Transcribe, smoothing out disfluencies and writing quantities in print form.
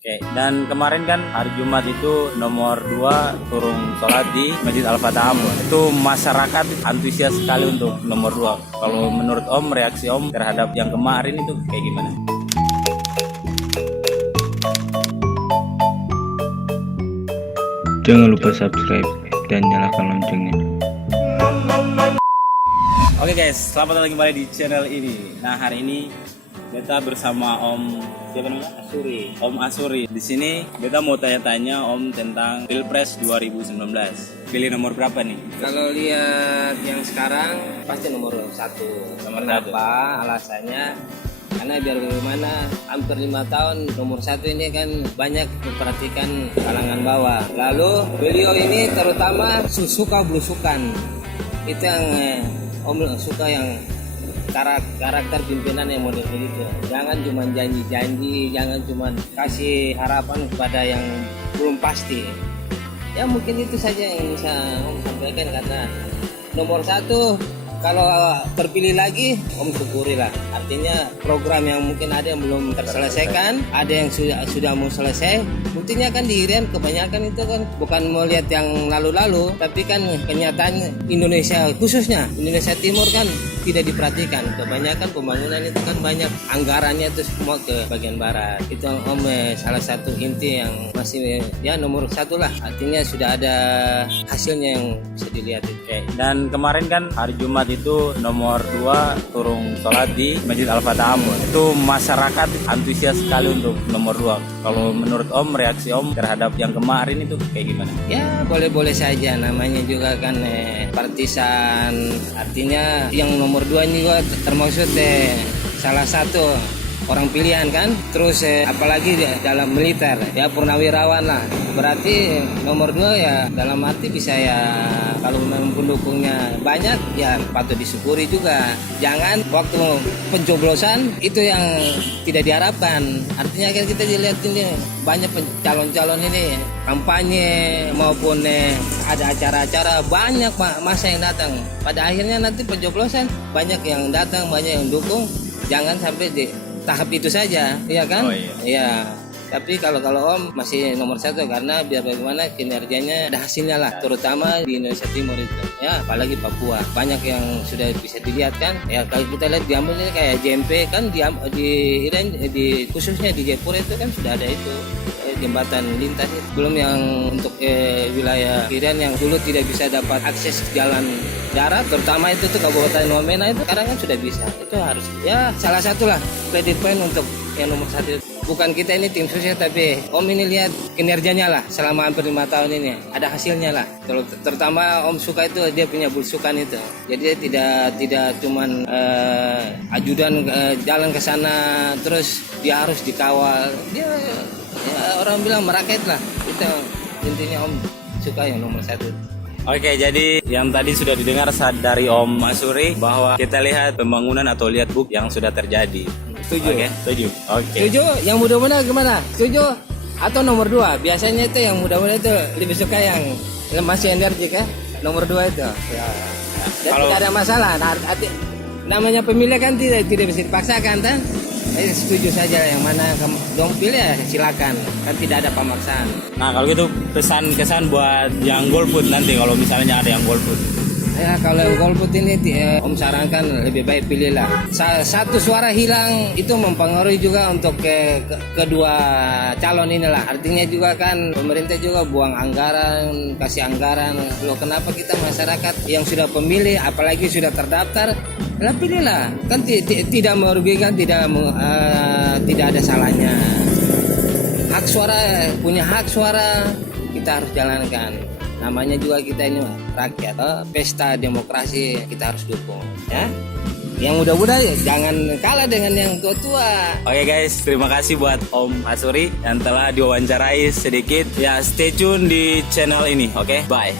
Oke, dan kemarin kan hari Jumat itu nomor 2 turun sholat di Masjid Al-Fatah Ambon. Itu masyarakat antusias sekali untuk nomor 2. Kalau menurut Om, reaksi Om terhadap yang kemarin itu kayak gimana? Jangan lupa subscribe dan nyalakan loncengnya. Oke guys, selamat datang kembali di channel ini. Nah, hari ini beta bersama Om siapa namanya? Asuri. Om Asuri. Di sini beta mau tanya-tanya Om tentang Pilpres 2019. Pilih nomor berapa nih? Kalau lihat yang sekarang pasti nomor 1. Nomor Kenapa? Alasannya karena biar bagaimana hampir 5 tahun nomor 1 ini kan banyak memperhatikan kalangan bawah. Lalu beliau ini terutama suka belusukan. Itu yang Om suka, yang karakter pimpinan yang model begitu. Jangan cuma janji-janji, jangan cuma kasih harapan kepada yang belum pasti. Ya mungkin itu saja yang bisa Om sampaikan, karena nomor 1 kalau terpilih lagi Om syukuri lah. Artinya program yang mungkin ada yang belum terselesaikan, ada yang sudah mau selesai. Buktinya kan di Irian kebanyakan itu kan bukan mau lihat yang lalu-lalu, tapi kan kenyataan Indonesia, khususnya Indonesia Timur kan tidak diperhatikan. Kebanyakan pembangunan itu kan banyak anggarannya itu semua ke bagian barat. Itu Om salah satu inti yang masih ya nomor 1 lah. Artinya sudah ada hasilnya yang bisa dilihat itu. Oke, dan kemarin kan hari Jumat itu nomor 2 turun sholat di Masjid Al-Fatah Ambon. Itu masyarakat antusias sekali untuk nomor 2. Kalau menurut Om, reaksi Om terhadap yang kemarin itu kayak gimana? Ya boleh-boleh saja, namanya juga kan partisan. Artinya yang nomor 2 ini juga termaksud salah satu orang pilihan kan. Terus apalagi dalam militer ya purnawirawan lah. Berarti nomor 2 ya dalam arti bisa ya, kalau memang pendukungnya banyak ya patut disyukuri juga. Jangan waktu pencoblosan itu yang tidak diharapkan. Artinya kan kita dilihat ini banyak calon-calon ini kampanye maupun ada acara-acara, banyak masa yang datang. Pada akhirnya nanti pencoblosan banyak yang datang, banyak yang dukung. Jangan sampai di tahap itu saja, ya kan? Oh, iya. Iya. Tapi kalau Om masih nomor 1, karena biar bagaimana kinerjanya ada hasilnya lah, terutama di Indonesia Timur itu. Ya, apalagi Papua. Banyak yang sudah bisa dilihat kan. Ya kalau kita lihat di Ambon ini kayak JMP kan di Irian, khususnya di Jayapura itu kan sudah ada itu jembatan lintas itu. Belum yang untuk wilayah Irian yang dulu tidak bisa dapat akses jalan darat, terutama itu tuh Kabupaten Wamena itu sekarang kan sudah bisa. Itu harus ya salah satu lah credit point untuk yang nomor 1. Bukan kita ini tim sukses, tapi Om ini lihat kinerjanya lah selama hampir 5 tahun ini, ada hasilnya lah. Terutama Om suka itu dia punya belusukan itu. Jadi dia tidak cuman ajudan jalan ke sana terus dia harus dikawal. Dia ya, orang bilang merakyat lah. Itu intinya Om suka yang nomor 1. Oke, jadi yang tadi sudah didengar dari Om Asuri bahwa kita lihat pembangunan atau lihat bukti yang sudah terjadi. Setuju? Oke, setuju. Oke. Setuju? Yang muda-muda gimana? Setuju? Atau nomor 2? Biasanya itu yang muda-muda itu lebih suka yang masih energik ya. Nomor 2 itu. Ya. Dan Kalau- tidak ada masalah. Nah, namanya pemilih kan tidak bisa dipaksakan kan? Setuju saja yang mana dong pilih ya silakan. Kan tidak ada pemaksaan. Nah, kalau gitu pesan kesan buat yang golput nanti kalau misalnya ada yang golput. Ya kalau golput ini Om sarankan lebih baik pilihlah. Satu suara hilang itu mempengaruhi juga untuk kedua calon inilah. Artinya juga kan pemerintah juga buang anggaran, kasih anggaran. Loh kenapa kita masyarakat yang sudah pemilih apalagi sudah terdaftar, lah pilihlah. Kan tidak merugikan, tidak ada salahnya. Hak suara, punya hak suara kita harus jalankan. Namanya juga kita ini rakyat, pesta demokrasi kita harus dukung ya. Yang muda-muda jangan kalah dengan yang tua-tua. Oke guys, terima kasih buat Om Asuri yang telah diwawancarai sedikit. Ya, stay tune di channel ini. Oke, bye.